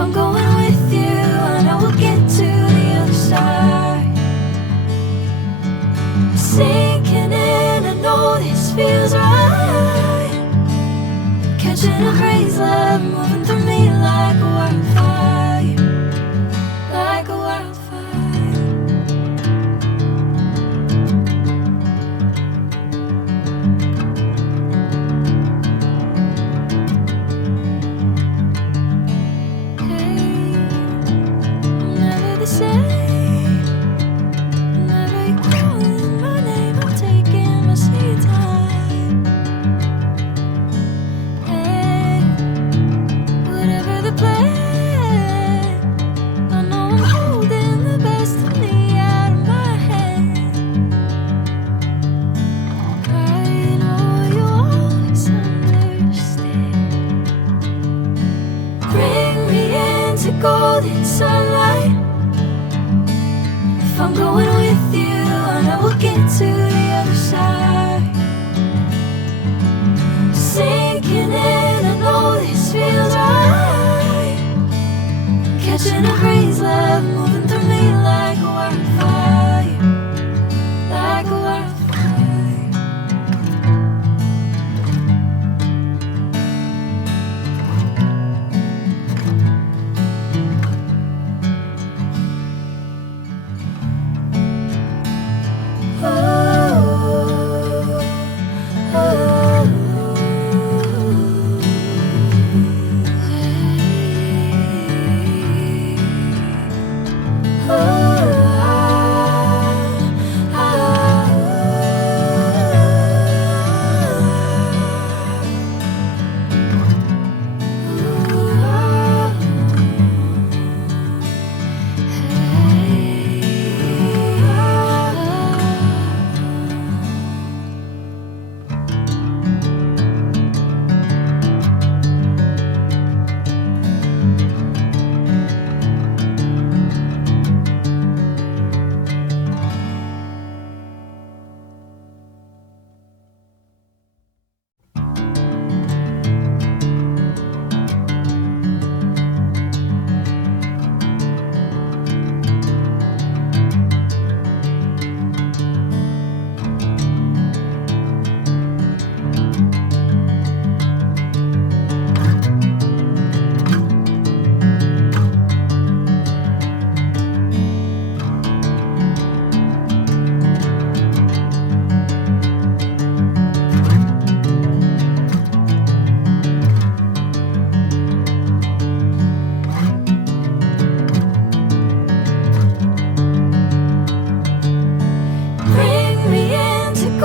I'm going with you, I know we'll get to the other side. Sinking in, I know this feels right. Catching a crazy love, moving through me like a wildfire, like a wildfire. Golden sunlight. If I'm going with you, I know we'll get to the other side. Sinking in, I know this feels right. Catching a crazy love, moving through me like a wildfire, like a wildfire.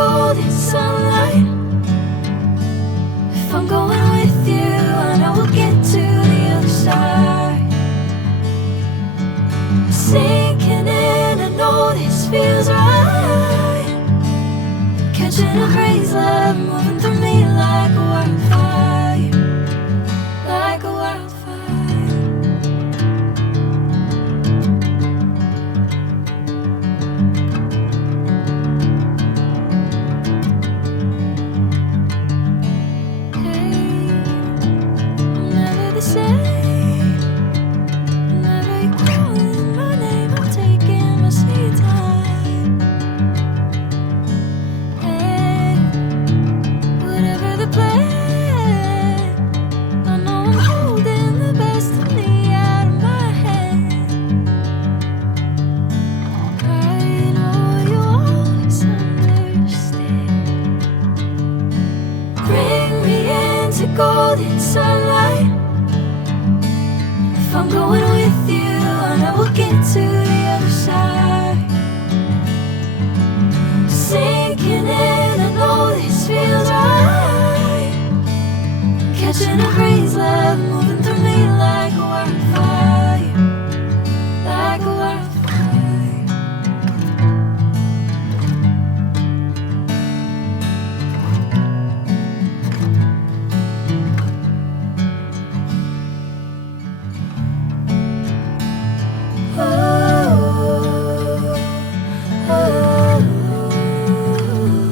Golden sunlight. If I'm going with you, I know we'll get to the other side. Sinking in, I know this feels right. Catching a crazy love, moving through me like a wildfire, like a wildfire.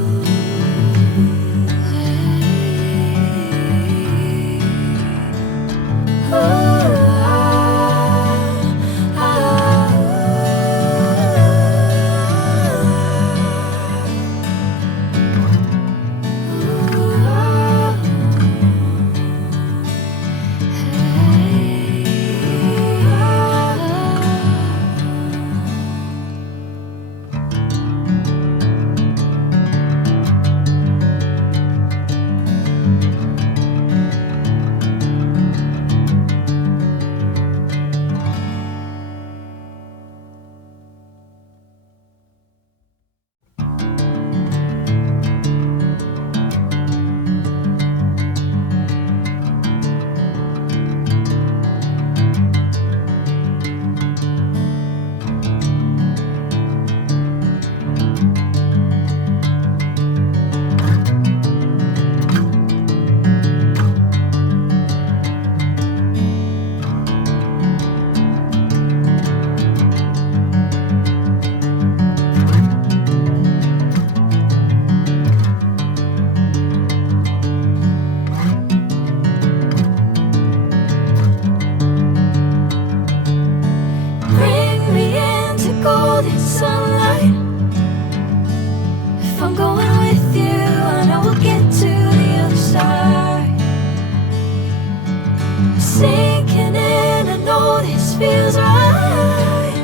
Sinking in, I know this feels right.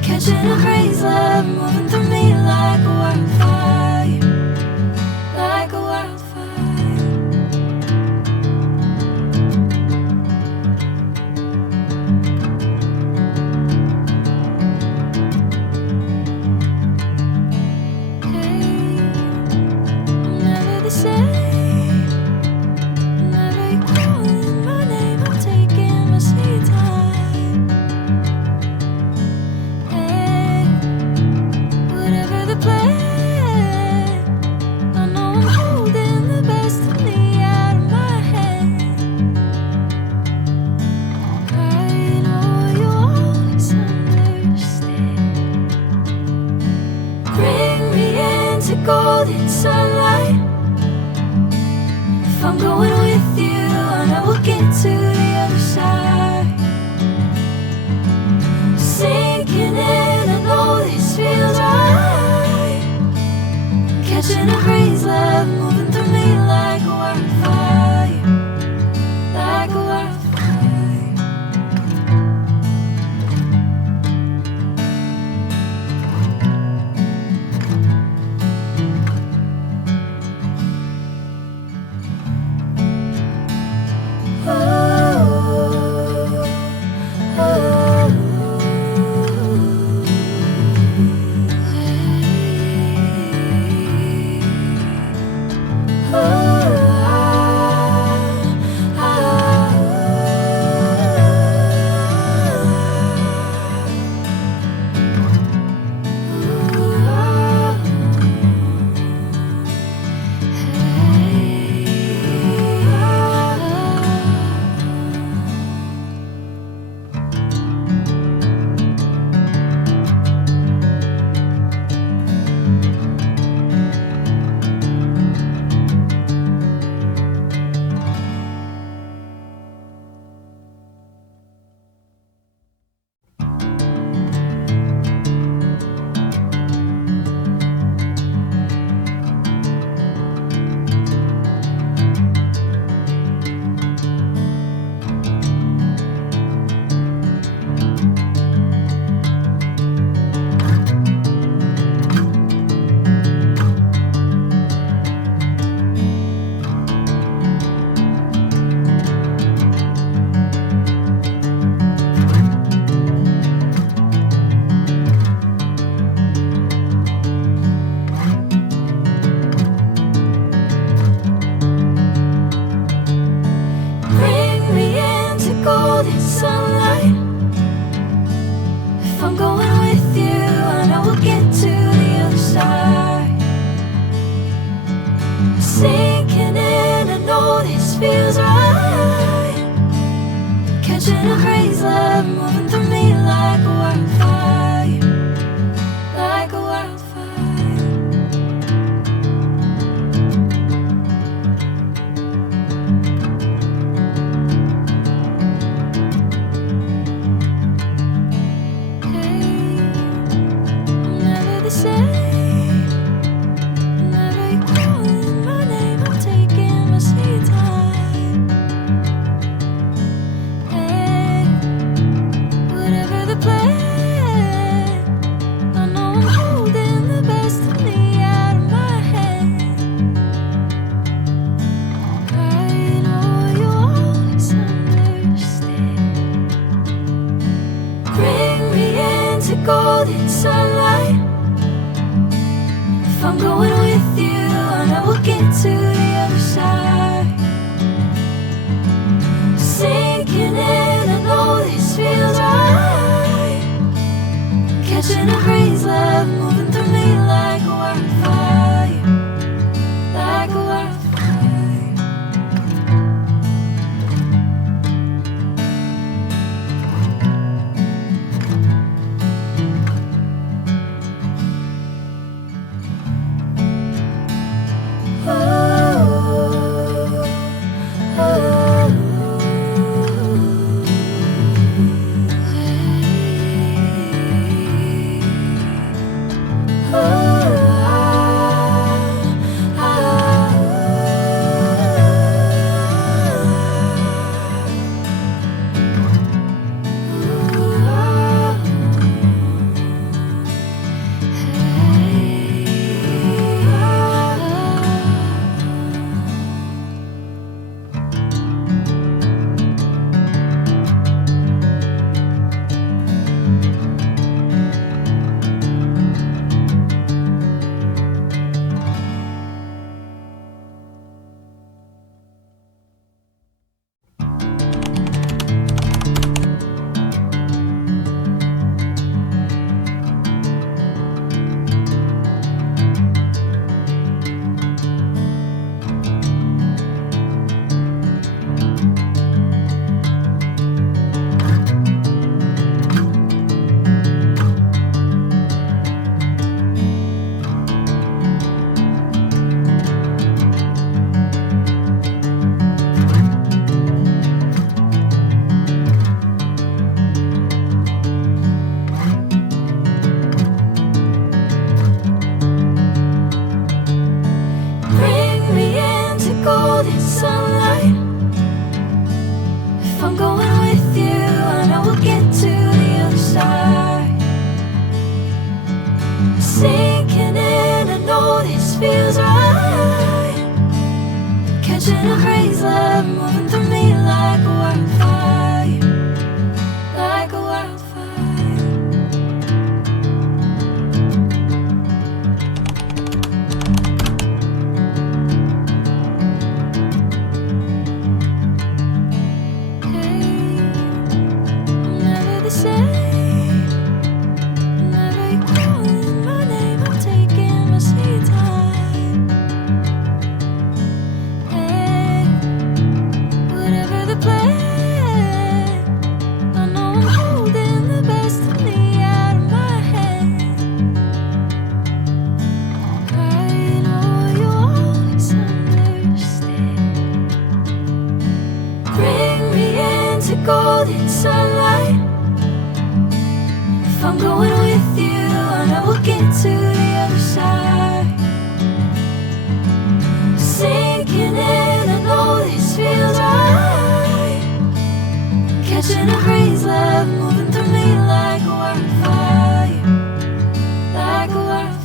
Catching a crazy love moving through me like a wildfire, like a wildfire. Hey, I'm never the same. Whenever you're calling my name, I'm taking my sweet time. Hey, whatever the plan, I know I'm holding the best of me out of my hand. I know you always understand. Bring me into golden sunlight. If I'm going with you, I know we'll get to the other side. Sinking in, I know this feels right. Catching a crazy love moving through me like a wildfire, like a wildfire. Bring me into golden sunlight. If I'm going with you, I know we'll get to the other side. Sinking in, I know this feels right. Catching a crazy love moving through me like a wildfire, like a wildfire. Hey, I'm never the same. Whenever you're calling my name, I'm taking my sweet time. Hey, whatever the plan, I know I'm holding the best of me out of my hand. I know you always understand. Bring me into golden sunlight. If I'm going with you, I know we'll get to the other side. Sinking in, I know this feels right. Catching a crazy love moving through me like a wildfire, like a wildfire. catching a crazy love moving through me like a wildfire, like a wildfire. Hey, I'm never the same. Whenever you're calling my name, I'm taking my sweet time. Hey, whatever the plan, I know I'm holding the best of me out of my hand. I know you always understand. Bring me into golden sunlight. If I'm going with you, I know we'll get to the other side. Sinking in, I know this feels right. Catching a crazy love moving through me like a wildfire, like a wildfire.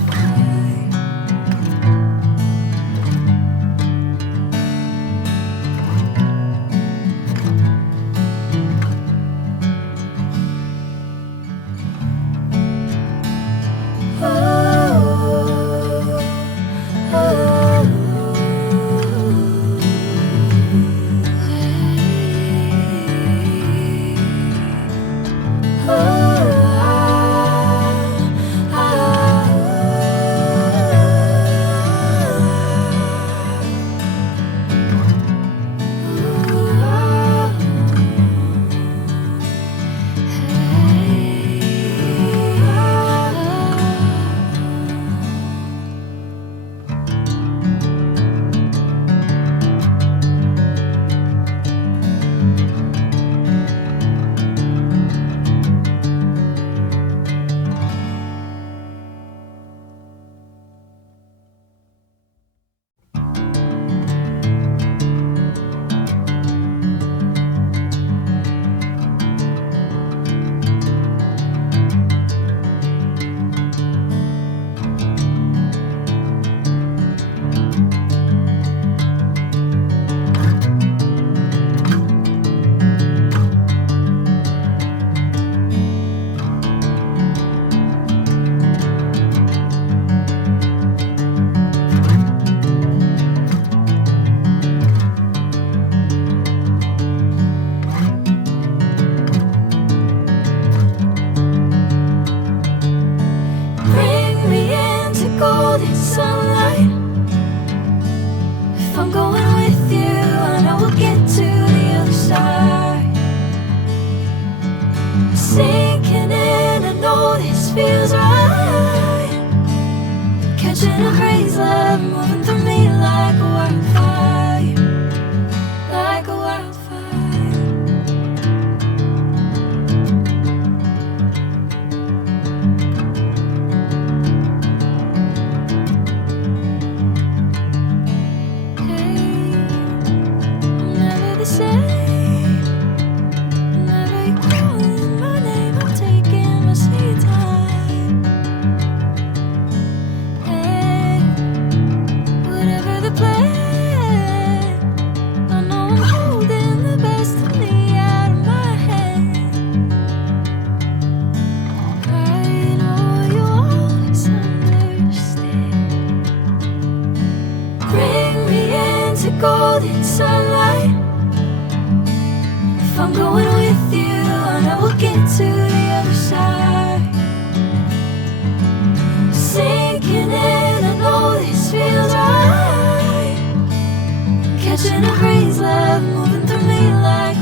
Bring me into golden sunlight. If I'm going with you, I know we'll get to the other side. Sinking in, I know this feels right. Catching a crazy love moving through me like a wildfire, like a wildfire. Hey, I'm never the same. Whenever you're calling my name, I'm taking my sweet time. Hey, whatever the plan, I know I'm holding the best of me out of my hand. I know you always understand. Bring me into golden sunlight. If I'm going with you, I know we'll get to the other side. Sinking in, I know this feels right. Catching a crazy love moving through me like